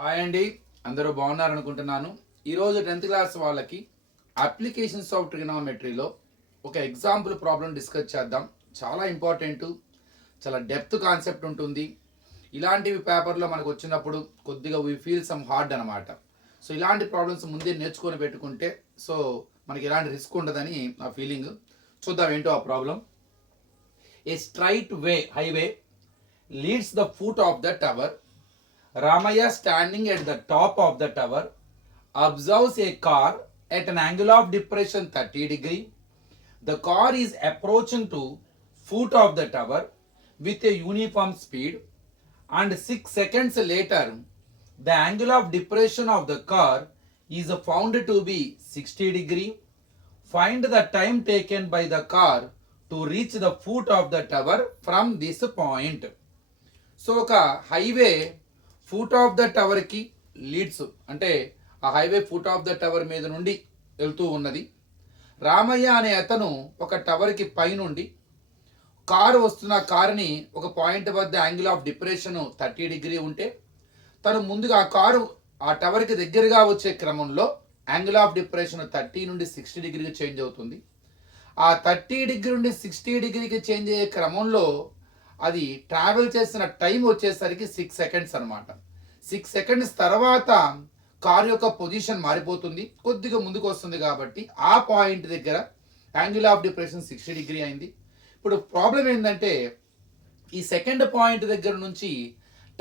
Hi అండి, అందరూ బాగున్నారనుకుంటున్నాను. ఈరోజు 10th క్లాస్ వాళ్ళకి అప్లికేషన్స్ ఆఫ్ ట్రిగనోమెట్రీలో ఒక ఎగ్జాంపుల్ ప్రాబ్లం డిస్కస్ చేద్దాం. చాలా ఇంపార్టెంట్, చాలా డెప్త్ కాన్సెప్ట్ ఉంటుంది. ఇలాంటివి పేపర్లో మనకు వచ్చినప్పుడు కొద్దిగా వీ ఫీల్ సమ్ హార్డ్ అనమాట. సో ఇలాంటి ప్రాబ్లమ్స్ ముందే నేర్చుకొని పెట్టుకుంటే సో మనకి ఎలాంటి రిస్క్ ఉండదని నా ఫీలింగ్. చూద్దాం ఏంటో ఆ problem. A straight highway leads the foot of the tower. Ramaya, standing at the top of the tower, observes a car at an angle of depression 30 degree. The car is approaching to foot of the tower with a uniform speed, and 6 seconds later, the angle of depression of the car is found to be 60 degree. Find the time taken by the car to reach the foot of the tower from this point. So ఒక highway foot of the టవర్కి leads, అంటే ఆ highway foot of the tower మీద నుండి వెళ్తూ ఉన్నది. రామయ్య అనే అతను ఒక టవర్కి పైనుండి కారు వస్తున్న కారుని ఒక పాయింట్ వద్ద యాంగిల్ ఆఫ్ డిప్రెషన్ 30 డిగ్రీ ఉంటే తను ముందుగా ఆ కారు ఆ టవర్కి దగ్గరగా వచ్చే క్రమంలో యాంగిల్ ఆఫ్ డిప్రెషన్ 30 నుండి 60 డిగ్రీకి చేంజ్ అవుతుంది. ఆ 30 డిగ్రీ నుండి 60 డిగ్రీకి చేంజ్ అయ్యే క్రమంలో అది ట్రావెల్ చేసిన టైం వచ్చేసరికి 6 సెకండ్స్ అనమాట. 6 సెకండ్స్ తర్వాత కార్ యొక్క పొజిషన్ మారిపోతుంది, కొద్దిగా ముందుకు వస్తుంది. కాబట్టి ఆ పాయింట్ దగ్గర యాంగిల్ ఆఫ్ డిప్రెషన్ 60 డిగ్రీ అయింది. ఇప్పుడు ప్రాబ్లం ఏంటంటే ఈ సెకండ్ పాయింట్ దగ్గర నుంచి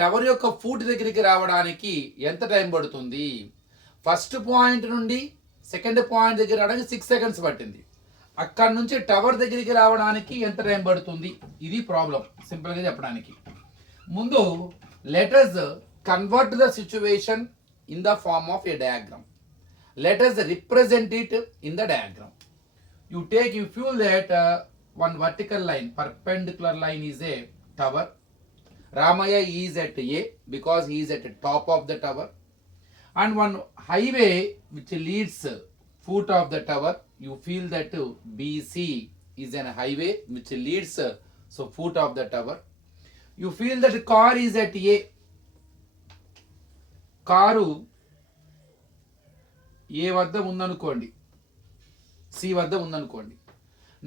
టవర్ యొక్క ఫూట్ దగ్గరికి రావడానికి ఎంత టైం పడుతుంది? ఫస్ట్ పాయింట్ నుండి సెకండ్ పాయింట్ దగ్గర రావడానికి 6 సెకండ్స్ పట్టింది. అక్కడ నుంచి టవర్ దగ్గరికి రావడానికి ఎంత టైం పడుతుంది? ఇది ప్రాబ్లం. సింపుల్గా చెప్పడానికి ముందు let us convert the situation in the form of a diagram. Let us represent it in the diagram. You feel that one vertical line, perpendicular line is a tower. Ramaya is at A because he is at the top of the tower, and one highway which leads foot of the tower. You feel that BC is an highway which leads so foot of the tower. You feel that the car is at A. Car A వద్ద ఉందనుకోండి, C వద్ద ఉందనుకోండి.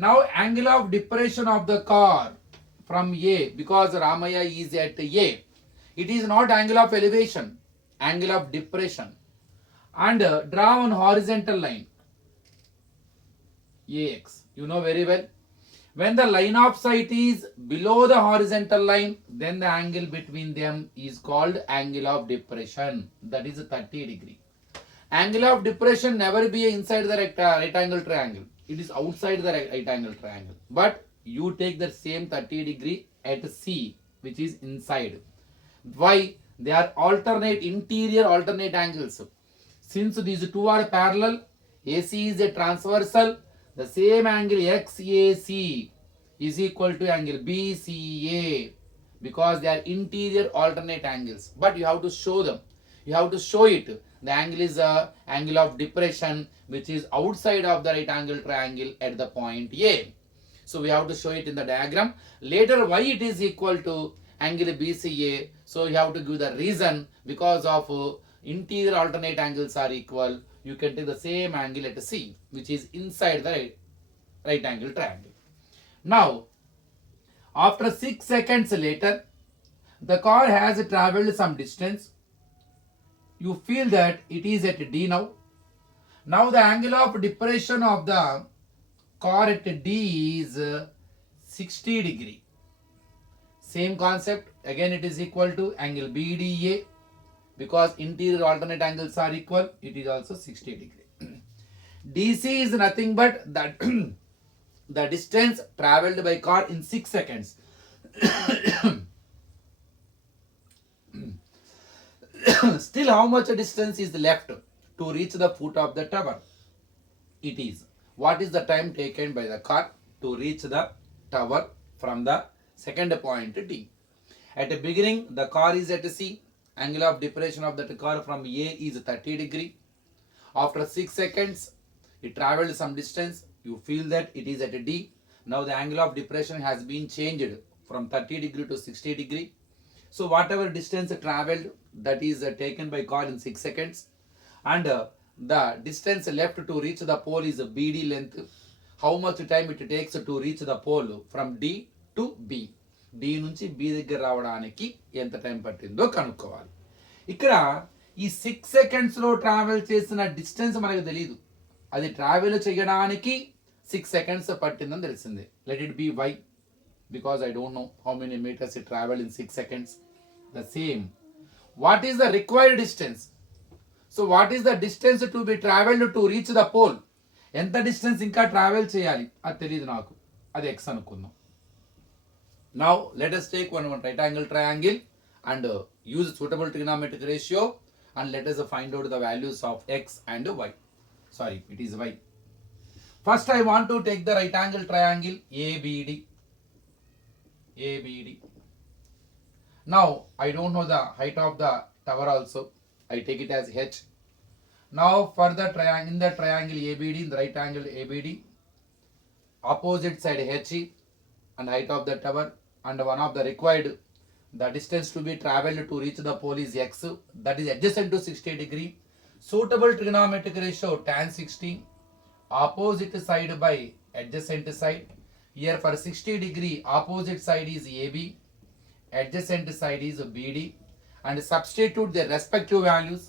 Now angle of depression of the car from A, because Ramaiah is at A, it is not angle of elevation, angle of depression. And draw one horizontal line AX. You know very well. When the line of sight is below the horizontal line, then the angle between them is called angle of depression. That is 30 degree. Angle of depression never be inside the right angle triangle. It is outside the right angle triangle. But you take the same 30 degree at C, which is inside. Why? They are interior alternate angles. Since these two are parallel, AC is a transversal. The same angle XAC is equal to angle BCA because they are interior alternate angles. But you have to show them. You have to show it. The angle is a angle of depression which is outside of the right angle triangle at the point A. So we have to show it in the diagram. Later why it is equal to angle BCA. So you have to give the reason. Because of interior alternate angles are equal, you can take the same angle at C, which is inside the right angle triangle. Now, after 6 seconds later, the car has traveled some distance. You feel that it is at D now. Now the angle of depression of the car at D is 60 degree. Same concept. Again it is equal to angle BDA. Because interior alternate angles are equal, it is also 60 degree. DC is nothing but that the distance traveled by car in 6 seconds. Still how much distance is left to reach the foot of the tower? It is, what is the time taken by the car to reach the tower from the second point D? At the beginning the car is at C. Angle of depression of that car from A is 30 degree. After 6 seconds, it traveled some distance. You feel that it is at D. Now the angle of depression has been changed from 30 degree to 60 degree. So whatever distance traveled, that is taken by car in 6 seconds, and the distance left to reach the pole is BD length. How much time it takes to reach the pole from D to B, D నుంచి B దగ్గర రావడానికి ఎంత time పట్టిందో కనుక్కోవాలి. ఇక్కడ ఈ 6 సెకండ్స్లో travel చేసిన డిస్టెన్స్ మనకు తెలియదు, అది ట్రావెల్ చేయడానికి 6 సెకండ్స్ పట్టిందని తెలిసింది. Let it be y, because I don't know how many meters it traveled in 6 seconds. The same, what is the required distance? So what is the distance to be traveled to reach the pole? ఎంత distance ఇంకా travel చేయాలి అది తెలియదు నాకు, అది x అనుకుందాం. Now let us take one right angle triangle and use suitable trigonometric ratio, and let us find out the values of x and y. Sorry, it is y. First I want to take the right angle triangle ABD. Now I don't know the height of the tower also, I take it as h. Now for the triangle, in the triangle ABD, in the right angle ABD, opposite side h and height of the tower, and one of the required, the distance to be traveled to reach the pole is x, that is adjacent to 60 degree. Suitable trigonometric ratio tan 60, opposite side by adjacent side. Here for 60 degree, opposite side is AB, adjacent side is BD, and substitute their respective values.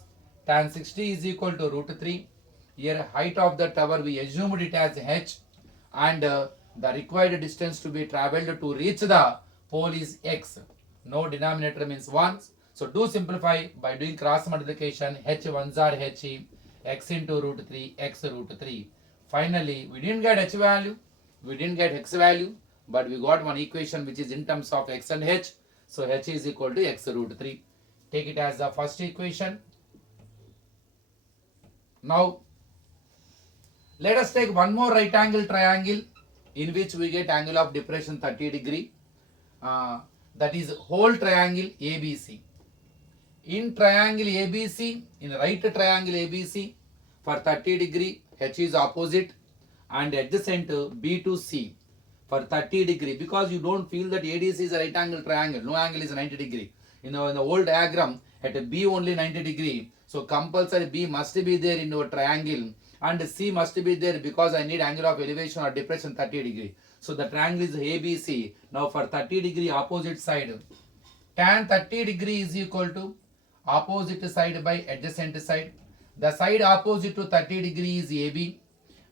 Tan 60 is equal to √3. Here height of the tower we assumed it as h, and the required distance to be traveled to reach the pole is x. No denominator means 1. So do simplify by doing cross multiplication. H ones are h, x into √3, x √3. Finally we didn't get h value, we didn't get x value, but we got one equation which is in terms of x and h. So h is equal to x √3. Take it as the first equation. Now let us take one more right angle triangle in which we get angle of depression 30 degree. That is whole triangle ABC. In triangle ABC, in right triangle ABC, for 30 degree h is opposite and adjacent B to C for 30 degree, because you don't feel that ADC is a right angle triangle, no angle is 90 degree. In the old diagram at B only 90 degree, so compulsory B must be there in our triangle and C must be there, because I need angle of elevation or depression 30 degree. So the triangle is ABC. Now for 30 degree opposite side, tan 30 degree is equal to opposite side by adjacent side. The side opposite to 30 degree is AB.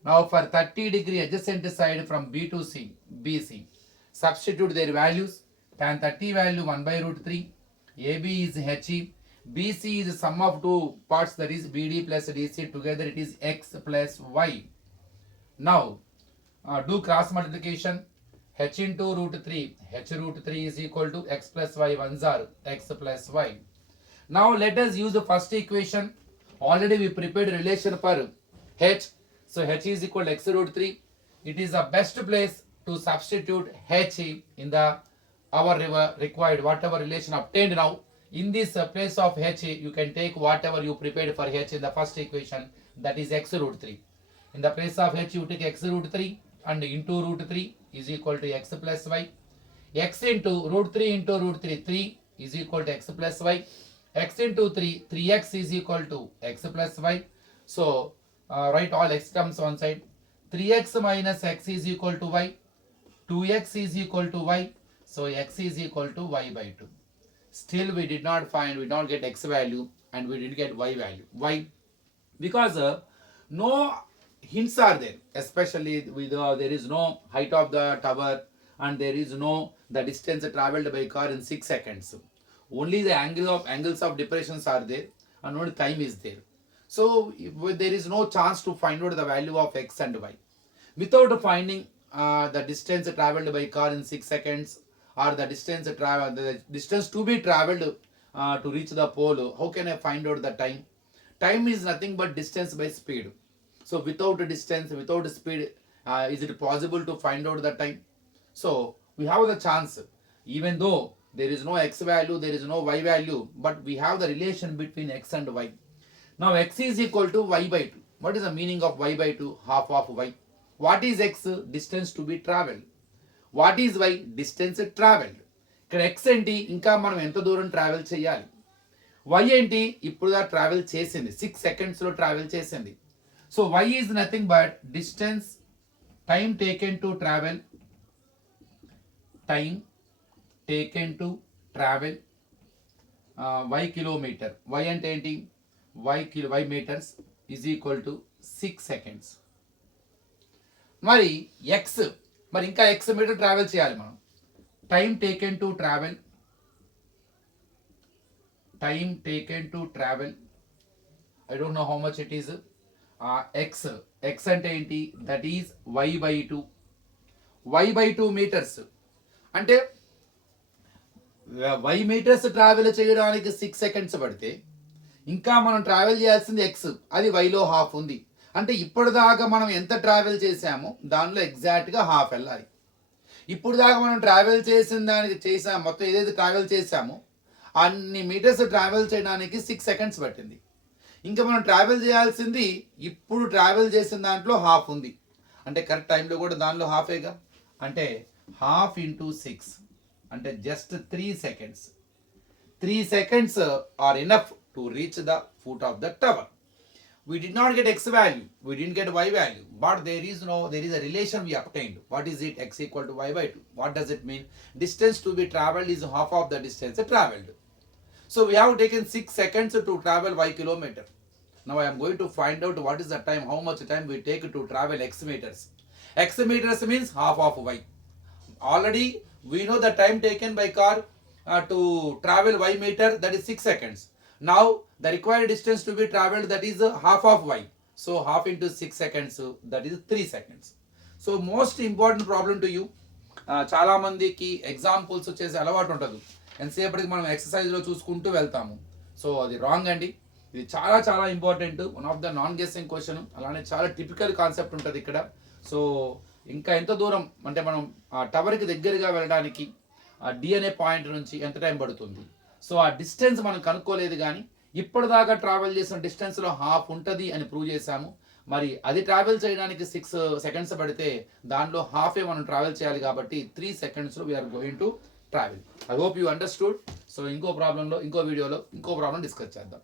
Now for 30 degree adjacent side from B to C, BC, substitute their values. Tan 30 value 1 by √3, AB is HE, BC is the sum of two parts, that is BD plus DC, together it is x plus y. Now do cross multiplication. H into √3, h √3 is equal to x plus y, ones are x plus y. Now let us use the first equation. Already we prepared relation for h. So h is equal to x √3. It is the best place to substitute h in the our required whatever relation obtained now. In this place of h, you can take whatever you prepared for h in the first equation, that is x √3. In the place of h, you take x √3 and into √3 is equal to x plus y. X into √3 into √3, 3 is equal to x plus y. X into 3, 3x is equal to x plus y. So write all x terms one side. 3x minus x is equal to y. 2x is equal to y. So x is equal to y by 2. Still we did not find, we did not get x value and we didn't get y value. Why? Because no hints are there, especially with there is no height of the tower and there is no the distance traveled by car in 6 seconds. Only the angles of depressions are there and only time is there. So there is no chance to find out the value of x and y. Without finding the distance traveled by car in 6 seconds or the distance to be traveled to reach the pole, how can I find out the time? Time is nothing but distance by speed. So without distance, without speed, is it possible to find out the time? So we have the chance, even though there is no x value, there is no y value, but we have the relation between x and y. Now x is equal to y by 2. What is the meaning of y by 2? Half of y. What is x? Distance to be traveled. What is y? Distance traveled. ఇక్కడ x ఏంటి, ఇంకా మనం ఎంత దూరం travel చేయాలి. Why ఏంటి ఇప్పుడు travel చేసింది 6 సెకండ్స్లో ట్రావెల్ చేసింది. So y is nothing but distance time taken to travel y kilometre. Y అంటే ఏంటి y metres is equal to 6 seconds. మరి ఎక్స్ మరి ఇంకా ఎక్స్ మీటర్ ట్రావెల్ చేయాలి మనం. Time taken to travel I don't know how much it is. X అంటే ఏంటి that is y/2 metres. అంటే వై మీటర్స్ ట్రావెల్ చేయడానికి 6 సెకండ్స్ పడితే ఇంకా మనం ట్రావెల్ చేయాల్సింది ఎక్స్, అది వైలో హాఫ్ ఉంది. అంటే ఇప్పటిదాకా మనం ఎంత ట్రావెల్ చేసామో దానిలో ఎగ్జాక్ట్గా హాఫ్ వెళ్ళాలి. ఇప్పుడు దాకా మనం ట్రావెల్ చేసిన దానికి మొత్తం ఏదైతే ట్రావెల్ చేసామో అన్ని మీటర్స్ ట్రావెల్ చేయడానికి 6 సెకండ్స్ పట్టింది. ఇంకా మనం ట్రావెల్ చేయాల్సింది ఇప్పుడు ట్రావెల్ చేసిన దాంట్లో హాఫ్ ఉంది. అంటే కరెక్ట్ టైంలో కూడా దానిలో హాఫేగా. అంటే హాఫ్ ఇంటూ 6 అంటే just 3 seconds. 3 seconds are enough to reach the foot of the tower. We did not get x value, we didn't get y value, but there is a relation we obtained. What is it? X equal to y/2. What does it mean? Distance to be traveled is half of the distance traveled. So we have taken 6 seconds to travel y kilometer. Now I am going to find out what is the time, how much time we take to travel x meters. X meters means half of y. Already we know the time taken by car to travel y meter, that is 6 seconds. Now the required distance to be traveled, that is half of y. So half into 6 seconds, that is 3 seconds. So most important problem to you. చాలా మందికి examples వచ్చేసి అలవాటు ఉంటుంది, ఎంతసేపటికి మనం ఎక్సర్సైజ్లో చూసుకుంటూ వెళ్తాము. So అది రాంగ్ అండి. ఇది చాలా చాలా important, one of the non guessing question. అలానే చాలా టిపికల్ కాన్సెప్ట్ ఉంటుంది ఇక్కడ. సో ఇంకా ఎంత దూరం అంటే మనం ఆ టవర్కి దగ్గరగా వెళ్ళడానికి ఆ డి అనే పాయింట్ నుంచి ఎంత టైం పడుతుంది. సో ఆ డిస్టెన్స్ మనం కనుక్కోలేదు, కానీ ఇప్పటిదాకా ట్రావెల్ చేసిన డిస్టెన్స్లో హాఫ్ ఉంటుంది అని ప్రూవ్ చేశాము. మరి అది ట్రావెల్ చేయడానికి 6 సెకండ్స్ పడితే దానిలో హాఫే మనం ట్రావెల్ చేయాలి. కాబట్టి 3 సెకండ్స్లో we are going to travel. I hope you understood. So ఇంకో వీడియోలో ఇంకో ప్రాబ్లం డిస్కస్ చేద్దాం.